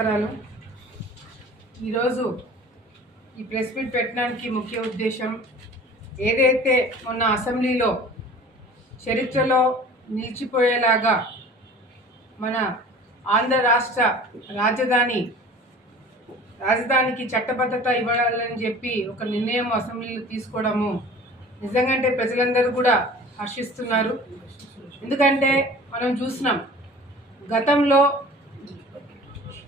నమస్కారాలు. ఈరోజు ఈ ప్రెస్ మీట్ పెట్టడానికి ముఖ్య ఉద్దేశం ఏదైతే మొన్న అసెంబ్లీలో చరిత్రలో నిలిచిపోయేలాగా మన ఆంధ్ర రాష్ట్ర రాజధానికి చట్టబద్ధత ఇవ్వాలని చెప్పి ఒక నిర్ణయం అసెంబ్లీలో తీసుకోవడము నిజంగా ప్రజలందరూ కూడా హర్షిస్తున్నారు. ఎందుకంటే మనం చూసినాం గతంలో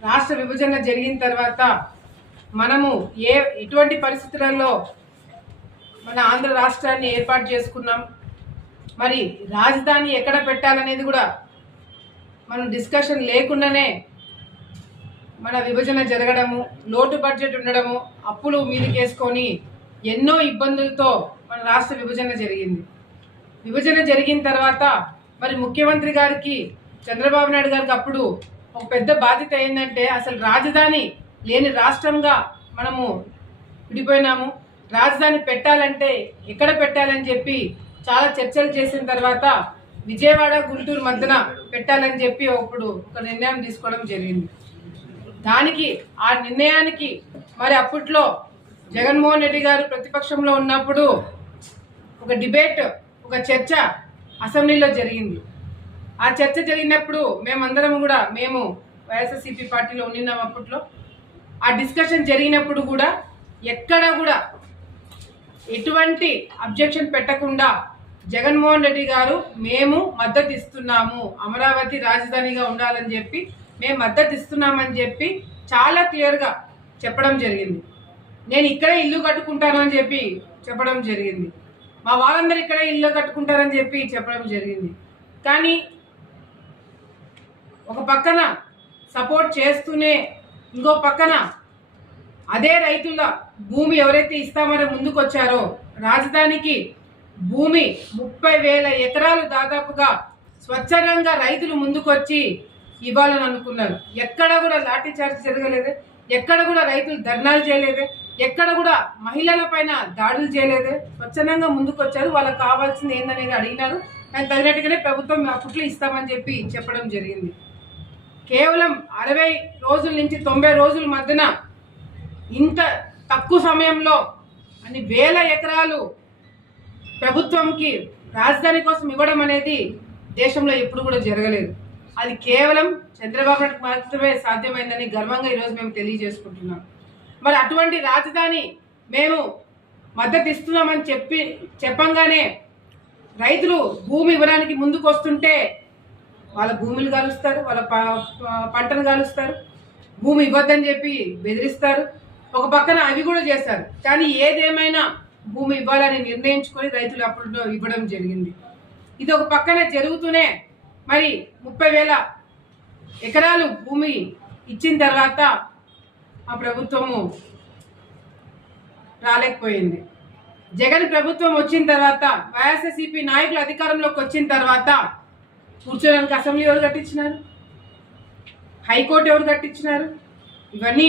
రాష్ట్ర విభజన జరిగిన తర్వాత మనము ఎటువంటి పరిస్థితులలో మన ఆంధ్ర రాష్ట్రాన్ని ఏర్పాటు చేసుకున్నాం, మరి రాజధాని ఎక్కడ పెట్టాలనేది కూడా మనం డిస్కషన్ లేకుండానే మన విభజన జరగడము, లోటు బడ్జెట్ ఉండడము, అప్పులు మీదకేసుకొని ఎన్నో ఇబ్బందులతో మన రాష్ట్ర విభజన జరిగింది. విభజన జరిగిన తర్వాత మరి ముఖ్యమంత్రి గారికి చంద్రబాబు నాయుడు గారికి అప్పుడు ఒక పెద్ద బాధ్యత ఏంటంటే అసలు రాజధాని లేని రాష్ట్రంగా మనము విడిపోయినాము. రాజధాని పెట్టాలంటే ఎక్కడ పెట్టాలని చెప్పి చాలా చర్చలు చేసిన తర్వాత విజయవాడ గుంటూరు మధ్యన పెట్టాలని చెప్పి అప్పుడు ఒక నిర్ణయం తీసుకోవడం జరిగింది. ఆ నిర్ణయానికి మరి అప్పట్లో జగన్మోహన్ రెడ్డి గారు ప్రతిపక్షంలో ఉన్నప్పుడు ఒక డిబేట్, ఒక చర్చ అసెంబ్లీలో జరిగింది. ఆ చర్చ జరిగినప్పుడు మేమందరం కూడా, మేము వైఎస్ఆర్సీపీ పార్టీలో ఉన్నాం అప్పట్లో, ఆ డిస్కషన్ జరిగినప్పుడు కూడా ఎక్కడ కూడా ఎటువంటి అబ్జెక్షన్ పెట్టకుండా జగన్మోహన్ రెడ్డి గారు మేము మద్దతు ఇస్తున్నాము, అమరావతి రాజధానిగా ఉండాలని చెప్పి మేము మద్దతు ఇస్తున్నామని చెప్పి చాలా క్లియర్గా చెప్పడం జరిగింది. నేను ఇక్కడే ఇల్లు కట్టుకుంటాను అని చెప్పి చెప్పడం జరిగింది. మా వాళ్ళందరూ ఇక్కడే ఇల్లు కట్టుకుంటారని చెప్పి చెప్పడం జరిగింది. కానీ ఒక పక్కన సపోర్ట్ చేస్తూనే ఇంకో పక్కన అదే రైతుల భూమి ఎవరైతే ఇస్తామని ముందుకు వచ్చారో రాజధానికి భూమి 30,000 ఎకరాలు దాదాపుగా స్వచ్ఛందంగా రైతులు ముందుకొచ్చి ఇవ్వాలని అనుకున్నారు. ఎక్కడ కూడా లాఠీ చార్జ్ జరగలేదు, ఎక్కడ కూడా రైతులు ధర్నాలు చేయలేదు, ఎక్కడ కూడా మహిళల పైన దాడులు చేయలేదు. స్వచ్ఛందంగా ముందుకొచ్చారు. వాళ్ళకి కావాల్సింది ఏందనేది అడిగినారు. కానీ తగినట్టుగానే ప్రభుత్వం అప్పట్లో ఇస్తామని చెప్పి చెప్పడం జరిగింది. కేవలం 60 రోజుల నుంచి 90 రోజుల మధ్యన ఇంత తక్కువ సమయంలో అన్ని వేల ఎకరాలు ప్రభుత్వంకి రాజధాని కోసం ఇవ్వడం అనేది దేశంలో ఎప్పుడు కూడా జరగలేదు. అది కేవలం చంద్రబాబు నాయుడు మాత్రమే సాధ్యమైందని గర్వంగా ఈరోజు మేము తెలియజేసుకుంటున్నాం. మరి అటువంటి రాజధాని మేము మద్దతు ఇస్తున్నామని చెప్పంగానే రైతులు భూమి ఇవ్వడానికి ముందుకు వస్తుంటే వాళ్ళ భూములు కాలుస్తారు, వాళ్ళ పంటను కాలుస్తారు, భూమి ఇవ్వద్దని చెప్పి బెదిరిస్తారు. ఒక పక్కన అవి కూడా చేస్తారు. కానీ ఏదేమైనా భూమి ఇవ్వాలని నిర్ణయించుకొని రైతులు అప్పుడు ఇవ్వడం జరిగింది. ఇది ఒక పక్కన జరుగుతూనే మరి 30,000 ఎకరాలు భూమి ఇచ్చిన తర్వాత ఆ ప్రభుత్వము రాలేకపోయింది. జగన్ ప్రభుత్వం వచ్చిన తర్వాత, వైఎస్ఆర్సీపీ నాయకులు అధికారంలోకి వచ్చిన తర్వాత కూర్చోడానికి అసెంబ్లీ ఎవరు కట్టించినారు? హైకోర్టు ఎవరు కట్టించినారు? ఇవన్నీ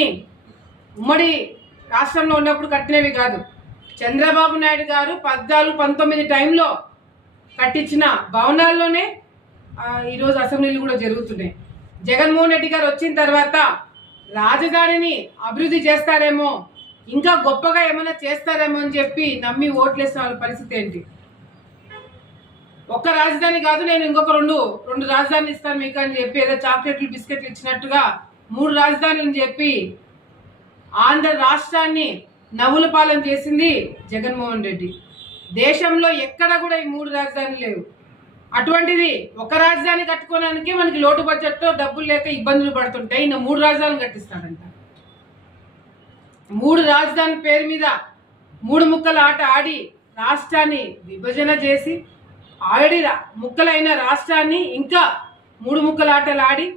ఉమ్మడి రాష్ట్రంలో ఉన్నప్పుడు కట్టినవి కాదు. చంద్రబాబు నాయుడు గారు 14-19 టైంలో కట్టించిన భవనాల్లోనే ఈరోజు అసెంబ్లీలు కూడా జరుగుతున్నాయి. జగన్మోహన్ రెడ్డి గారు వచ్చిన తర్వాత రాజధానిని అభివృద్ధి చేస్తారేమో, ఇంకా గొప్పగా ఏమైనా చేస్తారేమో అని చెప్పి నమ్మి ఓట్లేసిన వాళ్ళ పరిస్థితి ఏంటి? ఒక్క రాజధాని కాదు, నేను ఇంకొక రెండు రాజధానులు ఇస్తాను మీకు అని చెప్పి ఏదో చాక్లెట్లు బిస్కెట్లు ఇచ్చినట్టుగా 3 రాజధానులని చెప్పి ఆంధ్ర రాష్ట్రాన్ని నవ్వుల పాలన చేసింది జగన్మోహన్ రెడ్డి. దేశంలో ఎక్కడ కూడా ఈ 3 రాజధానులు లేవు. అటువంటిది ఒక రాజధాని కట్టుకోవడానికి మనకి లోటు బడ్జెట్తో డబ్బులు లేక ఇబ్బందులు పడుతుంటే ఈయన 3 రాజధానులు కట్టిస్తాడంట. 3 రాజధాని పేరు మీద 3 ముక్కల ఆట ఆడి రాష్ట్రాన్ని విభజన చేసి, ఆల్రెడీ ముక్కలైన రాష్ట్రాన్ని ఇంకా 3 ముక్కల ఆటలు ఆడి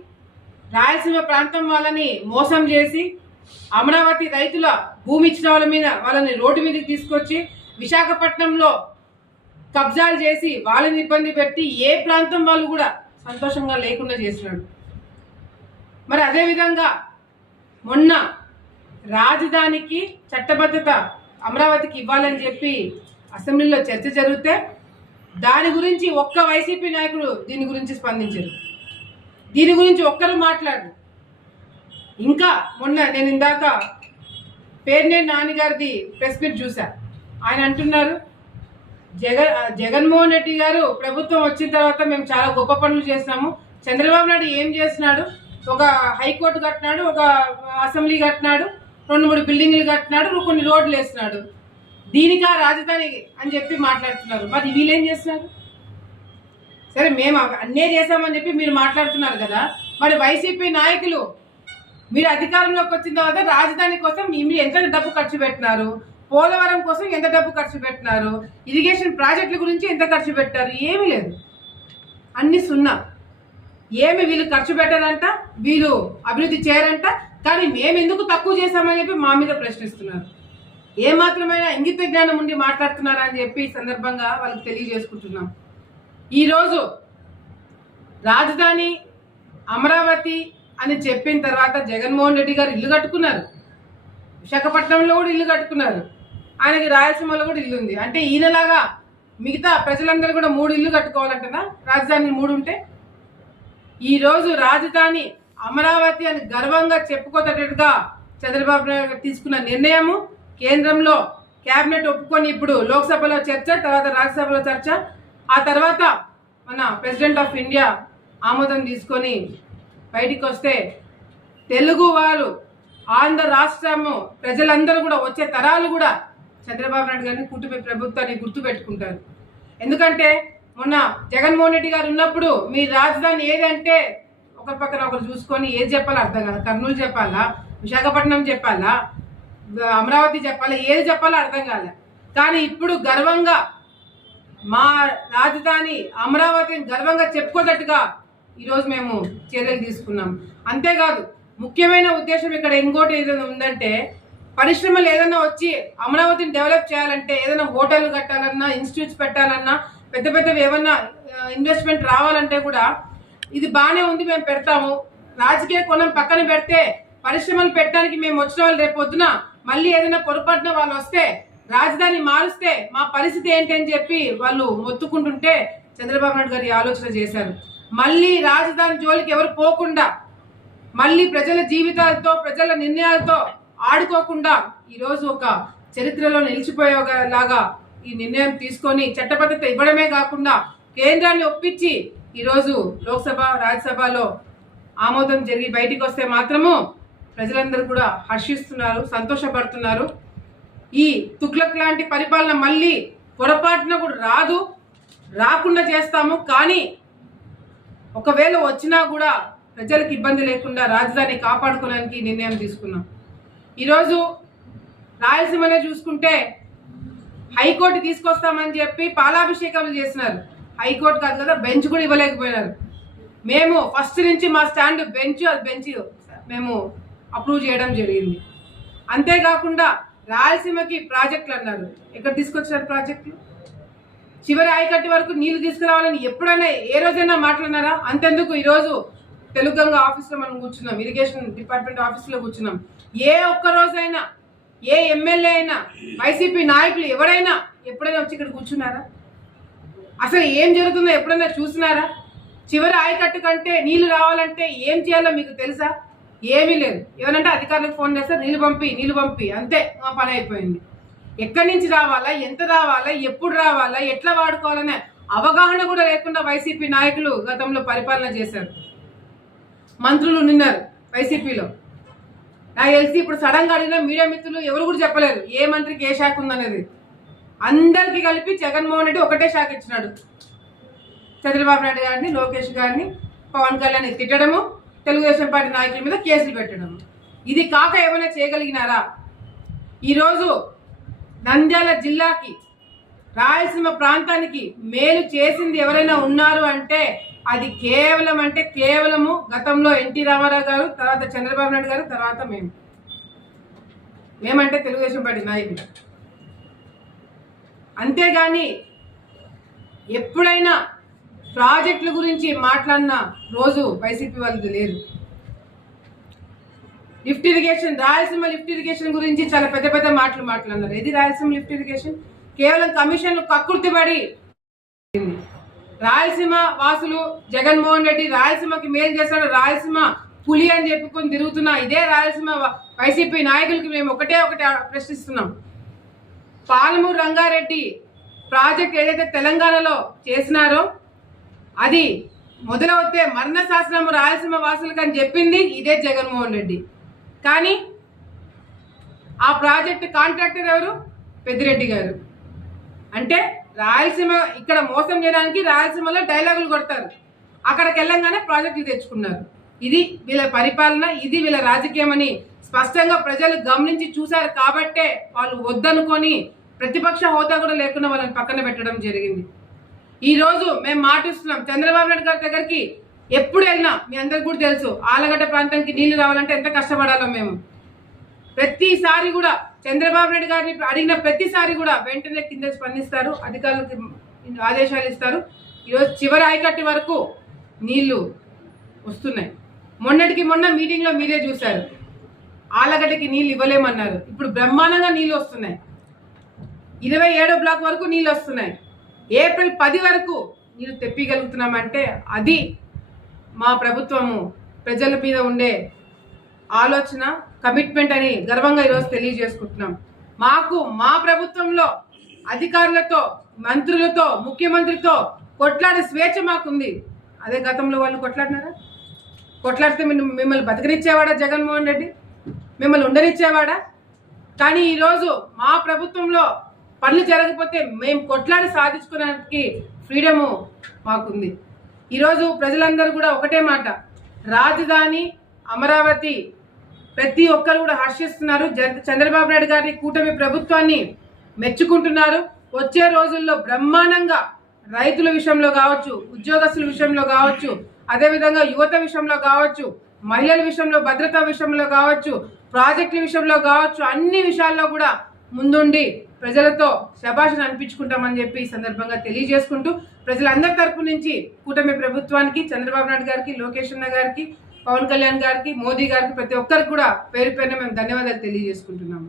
రాయలసీమ ప్రాంతం వాళ్ళని మోసం చేసి, అమరావతి రైతుల భూమి ఇచ్చిన వాళ్ళని రోడ్డు మీదకి తీసుకొచ్చి విశాఖపట్నంలో కబ్జాలు చేసి వాళ్ళని ఇబ్బంది పెట్టి ఏ ప్రాంతం వాళ్ళు కూడా సంతోషంగా లేకుండా చేసినాడు. మరి అదేవిధంగా మొన్న రాజధానికి చట్టబద్ధత అమరావతికి ఇవ్వాలని చెప్పి అసెంబ్లీలో చర్చ జరిగితే దాని గురించి ఒక్క వైసీపీ నాయకుడు దీని గురించి స్పందించారు. దీని గురించి ఒక్కరు మాట్లాడరు. ఇంకా మొన్న నేను ఇందాక పేర్నేని నాన్నగారిది ప్రెస్ మీట్ చూసా. ఆయన అంటున్నారు జగన్మోహన్ రెడ్డి గారు ప్రభుత్వం వచ్చిన తర్వాత మేము చాలా గొప్ప పనులు చేసినాము. చంద్రబాబు నాయుడు ఏం చేస్తున్నాడు? ఒక హైకోర్టు కట్టినాడు, ఒక అసెంబ్లీ కట్టినాడు, 2-3 బిల్డింగ్లు కట్టినాడు, కొన్ని రోడ్లు వేస్తున్నాడు. దీనికా రాజధాని అని చెప్పి మాట్లాడుతున్నారు. మరి వీళ్ళేం చేస్తున్నారు? సరే మేము అన్నే చేశామని చెప్పి మీరు మాట్లాడుతున్నారు కదా, మరి వైసీపీ నాయకులు మీరు అధికారంలోకి వచ్చిన తర్వాత రాజధాని కోసం మీరు ఎంత డబ్బు ఖర్చు పెట్టినారు? పోలవరం కోసం ఎంత డబ్బు ఖర్చు పెట్టినారు? ఇరిగేషన్ ప్రాజెక్టుల గురించి ఎంత ఖర్చు పెట్టారు? ఏమీ లేదు, అన్ని సున్నా. ఏమి వీళ్ళు ఖర్చు పెట్టారంట, వీళ్ళు అభివృద్ధి చేయరంట, కానీ మేము ఎందుకు తక్కువ చేశామని చెప్పి మా మీద ప్రశ్నిస్తున్నారు. ఏమాత్రమైనా ఇంగిత జ్ఞానం ఉండి మాట్లాడుతున్నారా అని చెప్పి ఈ సందర్భంగా వాళ్ళకి తెలియజేసుకుంటున్నాం. ఈరోజు రాజధాని అమరావతి అని చెప్పిన తర్వాత జగన్మోహన్ రెడ్డి గారు ఇల్లు కట్టుకున్నారు, విశాఖపట్నంలో కూడా ఇల్లు కట్టుకున్నారు, ఆయనకి రాయలసీమలో కూడా ఇల్లు ఉంది. అంటే ఈయనలాగా మిగతా ప్రజలందరూ కూడా 3 ఇల్లు కట్టుకోవాలంటనా? రాజధాని 3 ఉంటే. ఈరోజు రాజధాని అమరావతి అని గర్వంగా చెప్పుకోతట్టుగా చంద్రబాబు నాయుడు తీసుకున్న నిర్ణయము కేంద్రంలో కేబినెట్ ఒప్పుకొని ఇప్పుడు లోక్సభలో చర్చ, తర్వాత రాజ్యసభలో చర్చ, ఆ తర్వాత మన ప్రెసిడెంట్ ఆఫ్ ఇండియా ఆమోదం తీసుకొని బయటికి వస్తే తెలుగు వారు, ఆంధ్ర రాష్ట్రము ప్రజలందరూ కూడా, వచ్చే తరాలు కూడా చంద్రబాబు నాయుడు గారిని కూటమి ప్రభుత్వాన్ని గుర్తుపెట్టుకుంటారు. ఎందుకంటే మొన్న జగన్మోహన్ రెడ్డి గారు ఉన్నప్పుడు మీ రాజధాని ఏదంటే ఒకరి పక్కన ఒకరు చూసుకొని ఏది చెప్పాలో అర్థం కాదు. కర్నూలు చెప్పాలా, విశాఖపట్నం చెప్పాలా, అమరావతి చెప్పాలా, ఏది చెప్పాలో అర్థం కాలే. కానీ ఇప్పుడు గర్వంగా మా రాజధాని అమరావతిని గర్వంగా చెప్పుకోదట్టుగా ఈరోజు మేము చర్యలు తీసుకున్నాం. అంతేకాదు ముఖ్యమైన ఉద్దేశం ఇక్కడ ఇంకోటి ఏదైనా ఉందంటే, పరిశ్రమలు ఏదైనా వచ్చి అమరావతిని డెవలప్ చేయాలంటే, ఏదైనా హోటల్ కట్టాలన్నా, ఇన్స్టిట్యూట్స్ పెట్టాలన్నా, పెద్ద పెద్దవి ఏమన్నా ఇన్వెస్ట్మెంట్ రావాలంటే కూడా ఇది బాగానే ఉంది, మేము పెడతాము. రాజకీయ కోణం పక్కన పెడితే పరిశ్రమలు పెట్టడానికి మేము వచ్చిన వాళ్ళు రేపు పొద్దున మళ్ళీ ఏదైనా పొరపాటున వాళ్ళు వస్తే, రాజధాని మారుస్తే మా పరిస్థితి ఏంటని చెప్పి వాళ్ళు మొత్తుకుంటుంటే చంద్రబాబు నాయుడు గారు ఆలోచన చేశారు. మళ్ళీ రాజధాని జోలికి ఎవరు పోకుండా, మళ్ళీ ప్రజల జీవితాలతో, ప్రజల నిర్ణయాలతో ఆడుకోకుండా ఈరోజు ఒక చరిత్రలో నిలిచిపోయేలాగా ఈ నిర్ణయం తీసుకొని చట్టబద్ధత ఇవ్వడమే కాకుండా కేంద్రాన్ని ఒప్పించి ఈరోజు లోక్సభ, రాజ్యసభలో ఆమోదం జరిగి బయటికి వస్తే మాత్రము ప్రజలందరూ కూడా హర్షిస్తున్నారు, సంతోషపడుతున్నారు. ఈ తుగ్లక్ లాంటి పరిపాలన మళ్ళీ పొరపాటున కూడా రాదు, రాకుండా చేస్తాము. కానీ ఒకవేళ వచ్చినా కూడా ప్రజలకు ఇబ్బంది లేకుండా రాజధాని కాపాడుకోవడానికి నిర్ణయం తీసుకున్నాం. ఈరోజు రాయలసీమనే చూసుకుంటే హైకోర్టు తీసుకొస్తామని చెప్పి పాలాభిషేకాలు చేసినారు. హైకోర్టు కాదు కదా, బెంచ్ కూడా ఇవ్వలేకపోయినారు. మేము ఫస్ట్ నుంచి మా స్టాండ్ బెంచ్ మేము అప్రూవ్ చేయడం జరిగింది. అంతేకాకుండా రాయలసీమకి ప్రాజెక్టులు అన్నారు. ఎక్కడ తీసుకొచ్చారు ప్రాజెక్టులు? చివరి ఆయకట్టు వరకు నీళ్లు తీసుకురావాలని ఎప్పుడైనా ఏ రోజైనా మాట్లాడినారా? అంతెందుకు ఈరోజు తెలుగంగ ఆఫీస్లో మనం కూర్చున్నాం, ఇరిగేషన్ డిపార్ట్మెంట్ ఆఫీస్లో కూర్చున్నాం. ఏ ఒక్క రోజైనా ఏ ఎమ్మెల్యే అయినా, వైసీపీ నాయకులు ఎవరైనా ఎప్పుడైనా వచ్చి ఇక్కడ కూర్చున్నారా? అసలు ఏం జరుగుతుందో ఎప్పుడైనా చూసినారా? చివరి ఆయకట్టు కంటే నీళ్లు రావాలంటే ఏం చేయాలో మీకు తెలుసా? ఏమీ లేదు. ఏమనంటే అధికారులకు ఫోన్ చేస్తే నీళ్లు పంపి అంతే, మా పని అయిపోయింది. ఎక్కడి నుంచి రావాలా, ఎంత రావాలా, ఎప్పుడు రావాలా, ఎట్లా వాడుకోవాలనే అవగాహన కూడా లేకుండా వైసీపీ నాయకులు గతంలో పరిపాలన చేశారు. మంత్రులు నిన్నారు వైసీపీలో. నాకు తెలిసి ఇప్పుడు సడన్గా అడిగిన మీడియా మిత్రులు ఎవరు కూడా చెప్పలేరు ఏ మంత్రికి ఏ శాఖ ఉందనేది. అందరికీ కలిపి జగన్మోహన్ రెడ్డి ఒకటే శాఖ ఇచ్చినాడు. చంద్రబాబు నాయుడు గారిని, లోకేష్ గారిని, పవన్ కళ్యాణ్ తిట్టడము, తెలుగుదేశం పార్టీ నాయకుల మీద కేసులు పెట్టడము. ఇది కాక ఏమైనా చేయగలిగినారా? ఈరోజు నంద్యాల జిల్లాకి, రాయలసీమ ప్రాంతానికి మేలు చేసింది ఎవరైనా ఉన్నారు అంటే అది కేవలము గతంలో ఎన్టీ రామారావు గారు, తర్వాత చంద్రబాబు నాయుడు గారు, తర్వాత మేమంటే తెలుగుదేశం పార్టీ నాయకులు. అంతేగాని ఎప్పుడైనా ప్రాజెక్టుల గురించి మాట్లాడిన రోజు వైసీపీ వాళ్ళది లేదు. Lift irrigation, Rayalaseema lift irrigation గురించి చాలా పెద్ద పెద్ద మాటలు మాట్లాడినారు. ఇది రాయలసీమ లిఫ్ట్ ఇరిగేషన్ కేవలం కమిషన్లు కక్కుర్తిపడి రాయలసీమ వాసులు, జగన్మోహన్ రెడ్డి రాయలసీమకి మేలు చేశాడు, రాయలసీమ పులి అని చెప్పుకొని తిరుగుతున్న ఇదే రాయలసీమ వైసీపీ నాయకులకి మేము ఒకటే ప్రశ్నిస్తున్నాం. పాలమూరు రంగారెడ్డి ప్రాజెక్ట్ ఏదైతే తెలంగాణలో చేసినారో అది మొదలవుతే మరణ శాసనము రాయలసీమ వాసులకు అని చెప్పింది ఇదే జగన్మోహన్ రెడ్డి. కానీ ఆ ప్రాజెక్టు కాంట్రాక్టర్ ఎవరు? పెద్దిరెడ్డి గారు. అంటే రాయలసీమ ఇక్కడ మోసం చేయడానికి రాయలసీమలో డైలాగులు కొడతారు, అక్కడికి వెళ్ళంగానే ప్రాజెక్టులు తెచ్చుకున్నారు. ఇది వీళ్ళ పరిపాలన, ఇది వీళ్ళ రాజకీయం అని స్పష్టంగా ప్రజలు గమనించి చూశారు. కాబట్టే వాళ్ళు వద్దనుకొని ప్రతిపక్ష హోదా కూడా లేకుండా వాళ్ళని పక్కన పెట్టడం జరిగింది. ఈ రోజు మేము మాటిస్తున్నాం, చంద్రబాబు నాయుడు గారి దగ్గరికి ఎప్పుడు వెళ్ళినా మీ అందరికి కూడా తెలుసు, ఆలగడ్డ ప్రాంతానికి నీళ్లు రావాలంటే ఎంత కష్టపడాలో మేము. ప్రతిసారి కూడా చంద్రబాబు నాయుడు గారిని అడిగిన ప్రతిసారి కూడా వెంటనే కింద స్పందిస్తారు, అధికారులకు ఆదేశాలు ఇస్తారు. ఈరోజు చివరి ఆయకట్టు వరకు నీళ్లు వస్తున్నాయి. మొన్నటికి మొన్న మీటింగ్లో మీరే చూశారు, ఆలగడ్డకి నీళ్ళు ఇవ్వలేమన్నారు. ఇప్పుడు బ్రహ్మాండంగా నీళ్ళు వస్తున్నాయి. 27వ బ్లాక్ వరకు నీళ్ళు వస్తున్నాయి. ఏప్రిల్ 10 వరకు నీళ్ళు తెప్పిగలుగుతున్నామంటే అది మా ప్రభుత్వము ప్రజల మీద ఉండే ఆలోచన, కమిట్మెంట్ అని గర్వంగా ఈరోజు తెలియజేసుకుంటున్నాం. మాకు మా ప్రభుత్వంలో అధికారులతో, మంత్రులతో, ముఖ్యమంత్రితో కొట్లాడే స్వేచ్ఛ మాకుంది. అదే గతంలో వాళ్ళు కొట్లాడినారా? కొట్లాడితే మిమ్మల్ని బతికనిచ్చేవాడా జగన్మోహన్ రెడ్డి? మిమ్మల్ని ఉండనిచ్చేవాడా? కానీ ఈరోజు మా ప్రభుత్వంలో పనులు జరగకపోతే మేము కొట్లాడి సాధించుకోవడానికి ఫ్రీడము మాకుంది. ఈరోజు ప్రజలందరూ కూడా ఒకటే మాట, రాజధాని అమరావతి ప్రతి ఒక్కరు కూడా హర్షిస్తున్నారు. చంద్రబాబు నాయుడు గారి కూటమి ప్రభుత్వాన్ని మెచ్చుకుంటున్నారు. వచ్చే రోజుల్లో బ్రహ్మాండంగా రైతుల విషయంలో కావచ్చు, ఉద్యోగస్తుల విషయంలో కావచ్చు, అదేవిధంగా యువత విషయంలో కావచ్చు, మహిళల విషయంలో, భద్రతా విషయంలో కావచ్చు, ప్రాజెక్టుల విషయంలో కావచ్చు, అన్ని విషయాల్లో కూడా ముందుండి ప్రజలతో శభాషను అనిపించుకుంటామని చెప్పి ఈ సందర్భంగా తెలియజేసుకుంటూ ప్రజలందరి తరపు నుంచి కూటమి ప్రభుత్వానికి, చంద్రబాబు నాయుడు గారికి, లోకేష్ అన్న గారికి, పవన్ కళ్యాణ్ గారికి, మోదీ గారికి, ప్రతి ఒక్కరికి కూడా పేరు పేరున మేము ధన్యవాదాలు తెలియజేసుకుంటున్నాము.